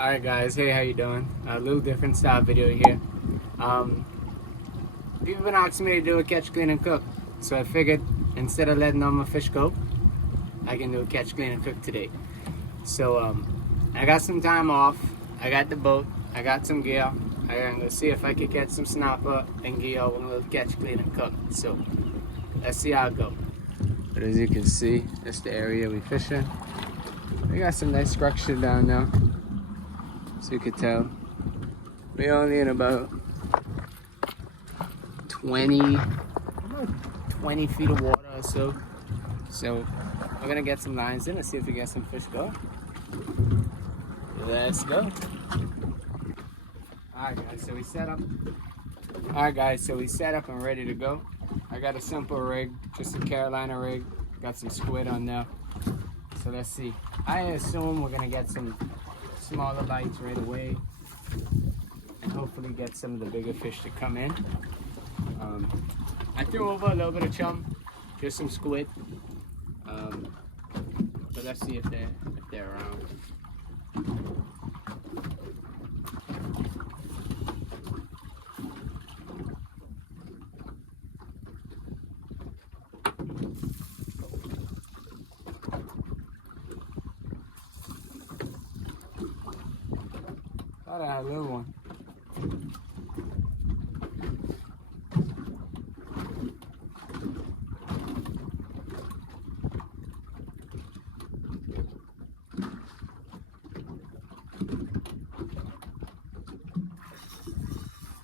Alright guys, hey, how you doing? A little different style video here. People been asking me to do a catch, clean, and cook. So I figured instead of letting all my fish go, I can do a catch, clean, and cook today. So I got some time off. I got the boat. I got some gear. I'm gonna see if I can catch some snapper and gear with a little catch, clean, and cook. So let's see how it goes. But as you can see, that's the area we fishing. We got some nice structure down there. So you could tell we're only in about 20 feet of water or so. So we're gonna get some lines in and see if we get some fish go. Let's go. Alright guys, so we set up and ready to go. I got a simple rig, just a Carolina rig. Got some squid on there. So let's see. I assume we're gonna get some smaller bites right away and hopefully get some of the bigger fish to come in. I threw over a little bit of chum, just some squid, but let's see if they're around. Thought I had a little one.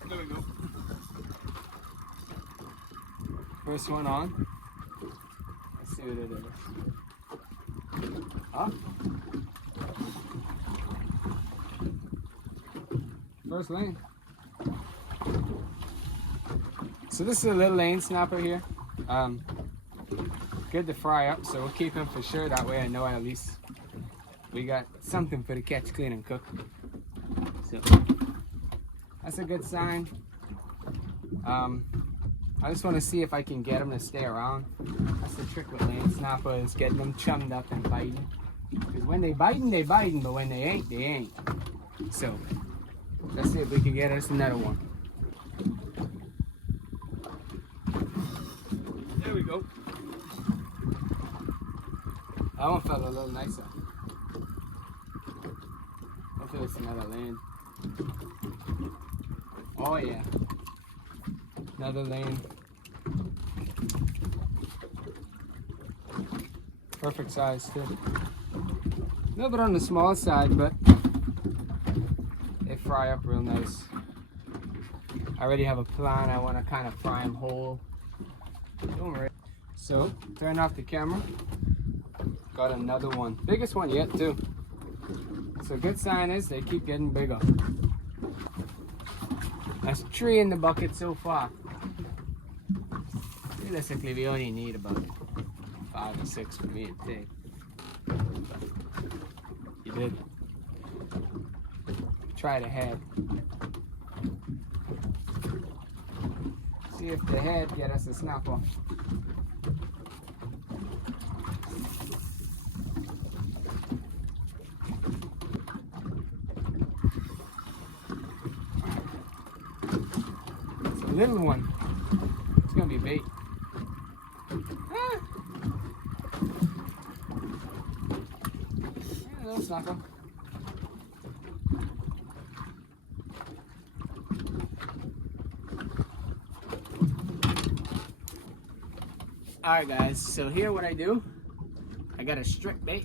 There we go. First one on. Let's see what it is. Huh? First lane. So this is a little lane snapper here. Good to fry up, so we'll keep him for sure. That way I know at least we got something for the catch, clean, and cook. So that's a good sign. I just want to see if I can get him to stay around. That's the trick with lane snapper, is getting them chummed up and biting. Because when they biting, but when they ain't. So let's see if we can get us another one. There we go. That one felt a little nicer. Hopefully it's another lane. Oh yeah. Another lane. Perfect size too. A little bit on the small side, but they fry up real nice. I already have a plan. I want to kind of fry them whole. So, turn off the camera. Got another one. Biggest one yet too. So good sign is they keep getting bigger. That's 3 in the bucket so far. Realistically, we only need about 5 or 6 for me to take. You did. Try the head. See if the head get us a snapper. It's a little one. It's gonna be bait. Ah. Yeah, a little snapper. Alright guys, so here what I do, I got a strip bait.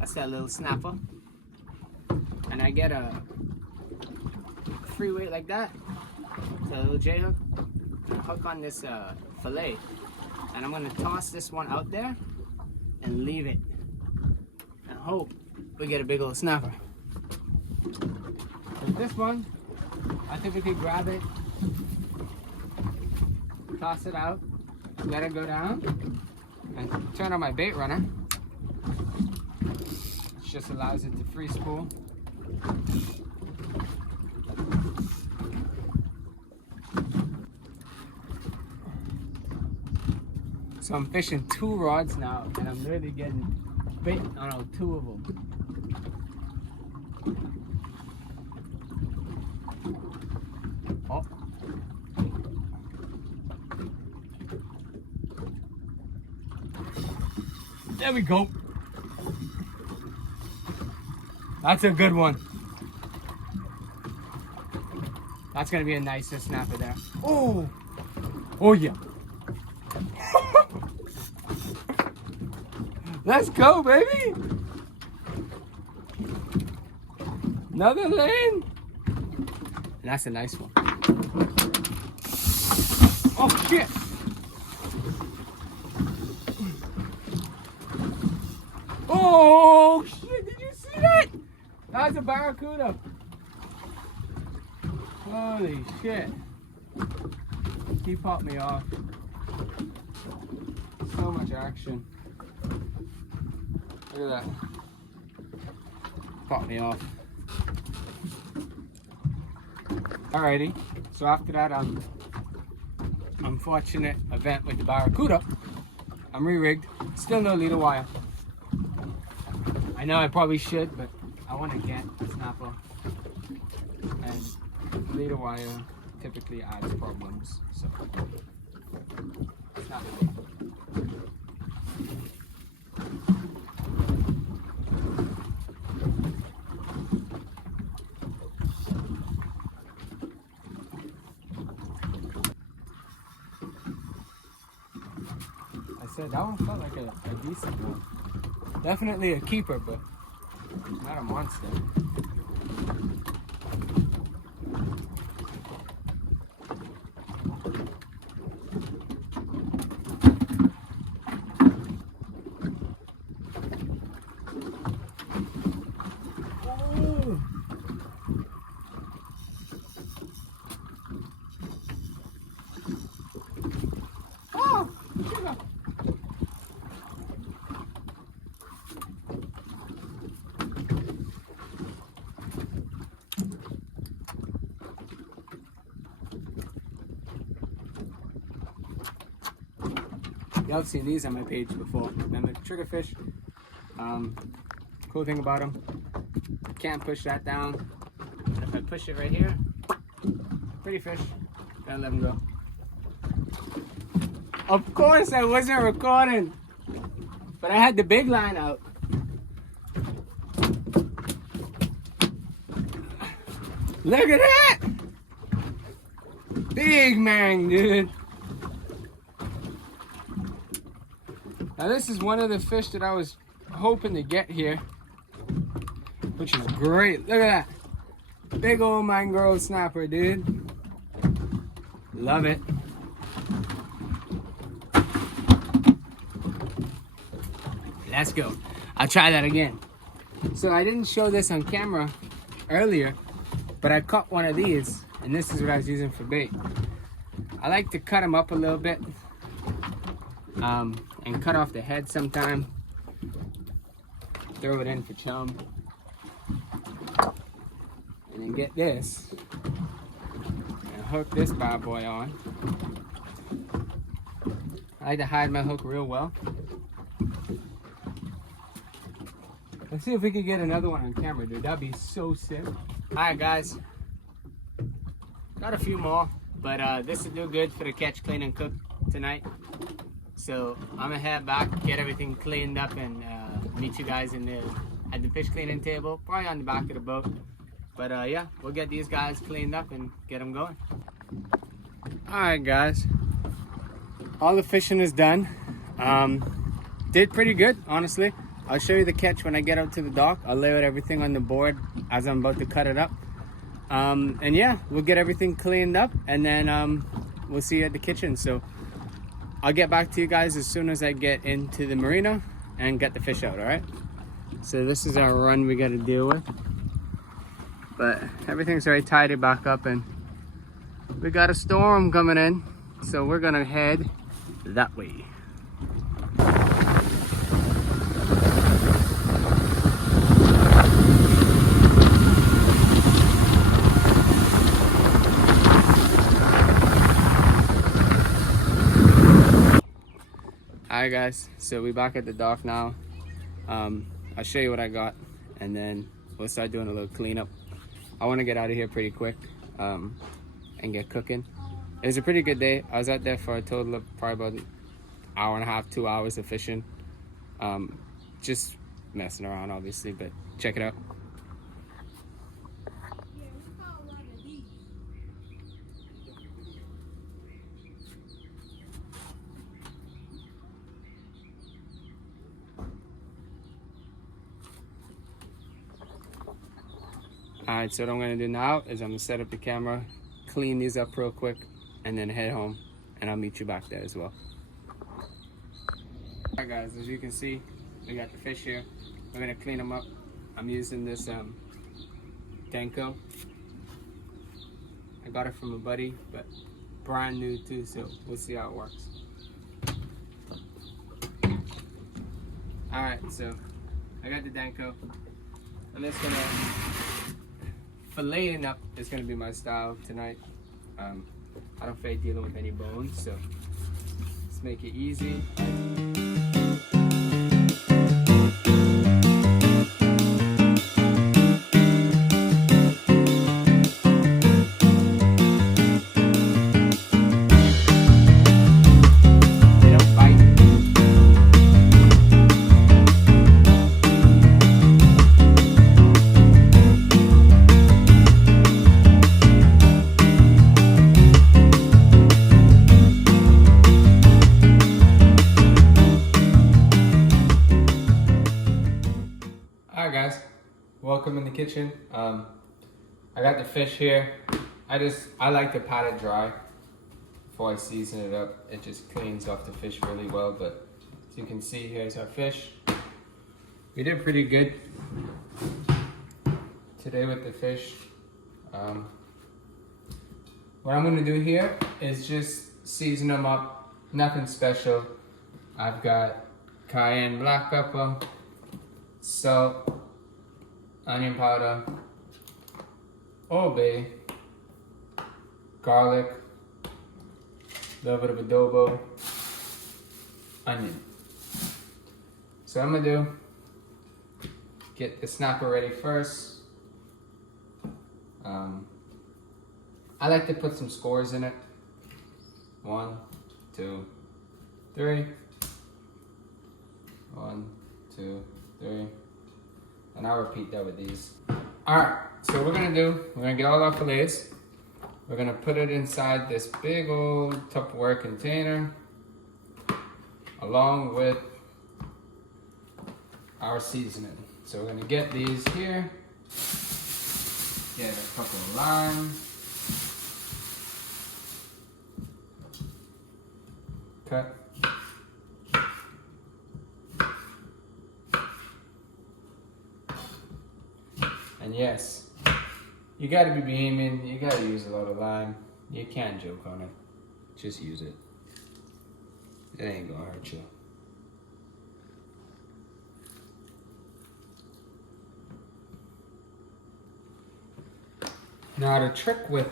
That's that little snapper. And I get a free weight like that. So a little J hook. And hook on this fillet. And I'm gonna toss this one out there and leave it. And hope we get a big old snapper. With this one, I typically grab it, toss it out, let it go down, and turn on my bait runner. It just allows it to free spool. So I'm fishing 2 rods now, and I'm really getting bit on all 2 of them. Oh. There we go. That's a good one. That's gonna be a nice snapper there. Oh, oh yeah. Let's go, baby. Another lane. And that's a nice one. Oh shit. Oh shit, did you see that? That's a barracuda. Holy shit. He popped me off. So much action. Look at that. Popped me off. Alrighty. So after that unfortunate event with the barracuda, I'm re-rigged. Still no leader wire. I know I probably should, but I want to get a snapper. And leader wire typically adds problems, so it's not good. I said that one felt like a decent one. Definitely a keeper, but not a monster. Y'all have seen these on my page before. Remember triggerfish? Cool thing about them, can't push that down. If I push it right here, pretty fish, gotta let them go. Of course I wasn't recording, but I had the big line out. Look at that! Big man, dude. Now this is one of the fish that I was hoping to get here, which is great. Look at that. Big old mangrove snapper, dude. Love it. Let's go. I'll try that again. So I didn't show this on camera earlier, but I caught one of these, and this is what I was using for bait. I like to cut them up a little bit. And cut off the head sometime. Throw it in for chum. And then get this. And hook this bad boy on. I like to hide my hook real well. Let's see if we can get another one on camera, dude. That'd be so sick. Alright guys. Got a few more, but this will do good for the catch, clean, and cook tonight. So I'm gonna head back, get everything cleaned up, and meet you guys at the fish cleaning table, probably on the back of the boat. But yeah, we'll get these guys cleaned up and get them going. Alright guys, all the fishing is done. Did pretty good, honestly. I'll show you the catch when I get out to the dock. I'll lay out everything on the board as I'm about to cut it up. And yeah, we'll get everything cleaned up, and then we'll see you at the kitchen. So I'll get back to you guys as soon as I get into the marina and get the fish out, all right? So this is our run we got to deal with. But everything's already tidied back up, and we got a storm coming in. So we're gonna head that way. Alright guys, so we're back at the dock now. I'll show you what I got, and then we'll start doing a little cleanup. I want to get out of here pretty quick and get cooking. It was a pretty good day. I was out there for a total of probably about an hour and a half, 2 hours of fishing. Just messing around, obviously, but check it out. Alright, so what I'm going to do now is I'm going to set up the camera, clean these up real quick, and then head home, and I'll meet you back there as well. Alright guys, as you can see, we got the fish here. We're going to clean them up. I'm using this danco. I got it from a buddy, but brand new too, so we'll see how it works. Alright, so I got the danco. I'm just going to filleting up is going to be my style tonight. I don't feel like dealing with any bones, so let's make it easy. Alright guys, welcome in the kitchen. I got the fish here. I like to pat it dry before I season it up. It just cleans off the fish really well, but as you can see, here's our fish. We did pretty good today with the fish. What I'm gonna do here is just season them up, nothing special. I've got cayenne black pepper, salt, onion powder, Old Bay, garlic, a little bit of adobo, onion. So what I'm gonna do, get the snapper ready first. I like to put some scores in it. 1, 2, 3. 1, 2, 3. And I'll repeat that with these. Alright, so what we're gonna do, we're gonna get all our fillets. We're gonna put it inside this big old Tupperware container along with our seasoning. So we're gonna get these here. Get a couple of limes. Cut. And yes, you gotta be Bahamian, you gotta use a lot of lime. You can't joke on it. Just use it. It ain't gonna hurt you. Now the trick with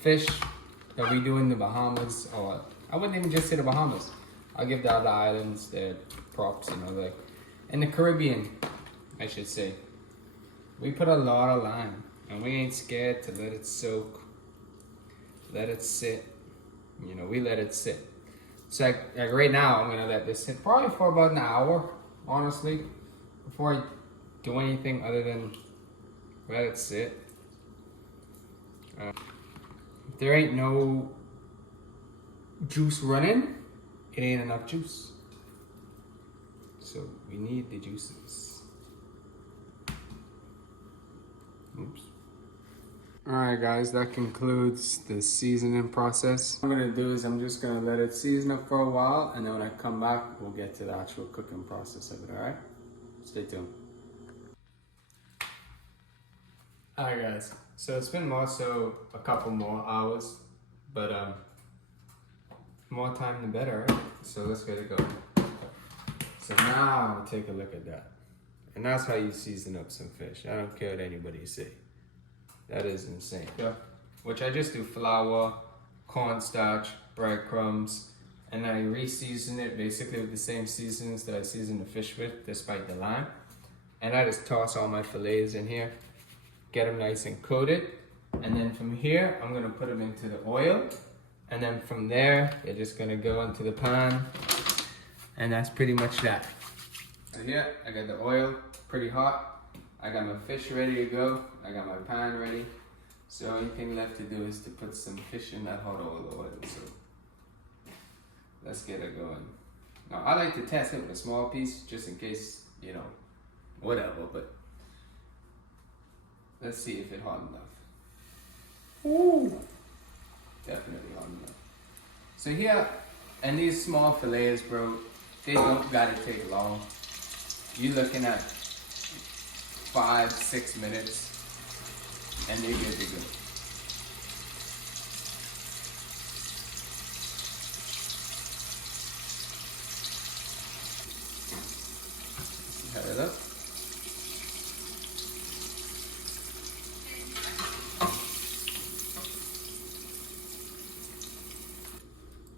fish that we do in the Bahamas, or I wouldn't even just say the Bahamas. I'll give the other islands their props, you know, like in the Caribbean, I should say. We put a lot of lime and we ain't scared to let it soak, let it sit. You know, we let it sit. So like right now, I'm gonna let this sit probably for about an hour, honestly, before I do anything other than let it sit. If there ain't no juice running, it ain't enough juice. So we need the juices. Oops. Alright guys, that concludes the seasoning process. What I'm gonna do is I'm just gonna let it season up for a while, and then when I come back, we'll get to the actual cooking process of it, alright? Stay tuned. Alright guys, so it's been more so a couple more hours, but more time the better, right? So let's get it going. So now take a look at that. And that's how you season up some fish. I don't care what anybody say. That is insane. Yeah. Which I just do flour, cornstarch, breadcrumbs, and I re-season it basically with the same seasonings that I season the fish with, despite the lime. and I just toss all my fillets in here, get them nice and coated, and then from here I'm gonna put them into the oil, and then from there they're just gonna go into the pan, and that's pretty much that. So here I got the oil pretty hot, I got my fish ready to go, I got my pan ready. So only thing left to do is to put some fish in that hot oil. So let's get it going. Now I like to test it with a small piece just in case, you know, whatever, but let's see if it's hot enough. Ooh, definitely hot enough. So here, and these small fillets, bro, they don't gotta take long. You're looking at 5-6 minutes and they're good to go. Cut it up.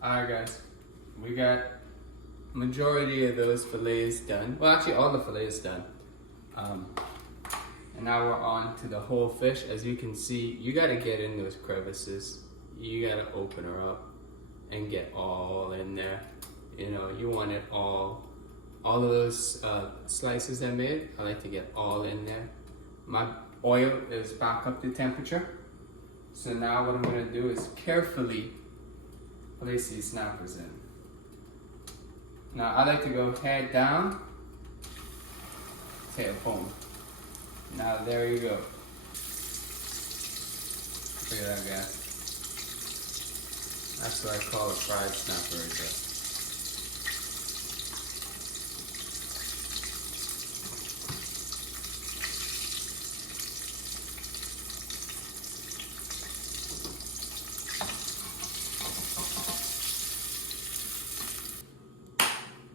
Alright guys, we got majority of those fillets done. Well, actually all the fillets done. And now we're on to the whole fish. As you can see, you gotta get in those crevices. You gotta open her up and get all in there. You know, you want it all of those slices I made, I like to get all in there. My oil is back up to temperature. So now what I'm gonna do is carefully place these snappers in. Now I like to go head down, tail home. Now there you go. Look at that, guys. That's what I call a fried snapper right there.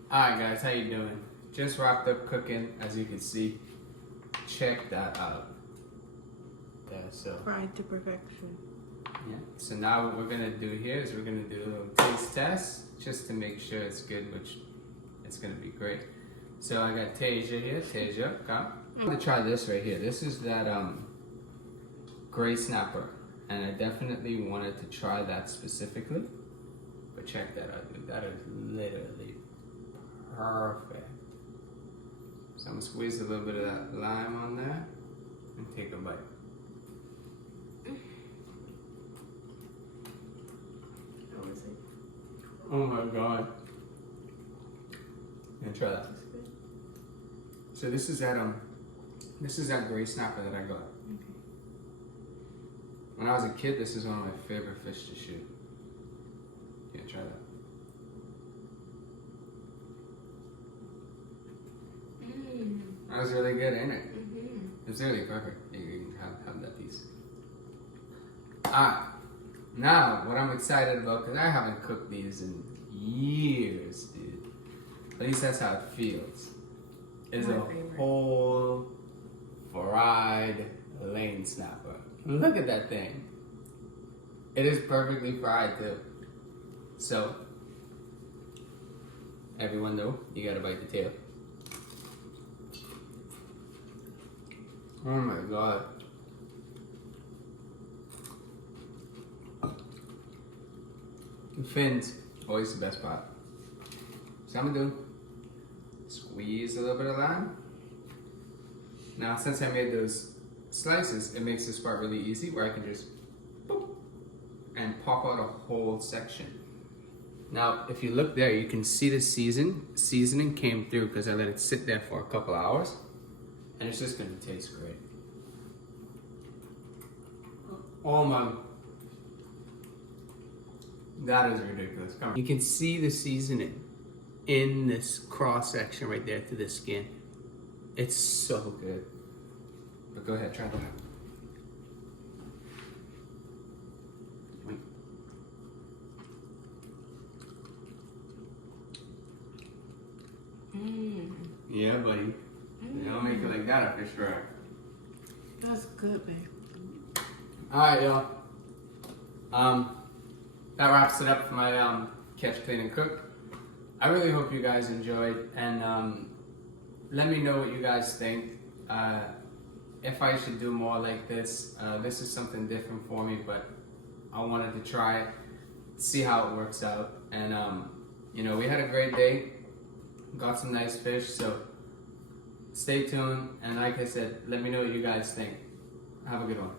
Alright guys, how you doing? Just wrapped up cooking, as you can see. Check that out. Yeah, so fried to perfection. Yeah. So now what we're gonna do here is we're gonna do a little taste test just to make sure it's good, which it's gonna be great. So I got Tasia here. Tasia, come. I'm gonna try this right here. This is that gray snapper, and I definitely wanted to try that specifically. But check that out, dude. That is literally perfect. So I'm gonna squeeze a little bit of that lime on there and take a bite. How is it? Oh my god. Yeah, try that. So this is that gray snapper that I got. Okay. When I was a kid, this is one of my favorite fish to shoot. Yeah, try that. That was really good, ain't it? It's really perfect. You can have that piece. Alright, now what I'm excited about, because I haven't cooked these in years, dude. At least that's how it feels. Is a whole fried lane snapper. Look at that thing. It is perfectly fried too. So, everyone know, you gotta bite the tail. Oh my god. The fins, always the best part. So I'm gonna do, squeeze a little bit of lime. Now since I made those slices, it makes this part really easy where I can just boop, and pop out a whole section. Now if you look there, you can see the seasoning came through because I let it sit there for a couple hours. And it's just gonna taste great. Oh my, that is ridiculous. Come on. You can see the seasoning in this cross section right there to the skin. It's so good. But go ahead, try that. Yeah, buddy. You don't make it like that a fish fry. That's good, babe. Alright, y'all. That wraps it up for my catch, clean, and cook. I really hope you guys enjoyed, and let me know what you guys think. if I should do more like this. This is something different for me, but I wanted to try it, see how it works out. And you know, we had a great day, got some nice fish, so stay tuned. And like I said, let me know what you guys think. Have a good one.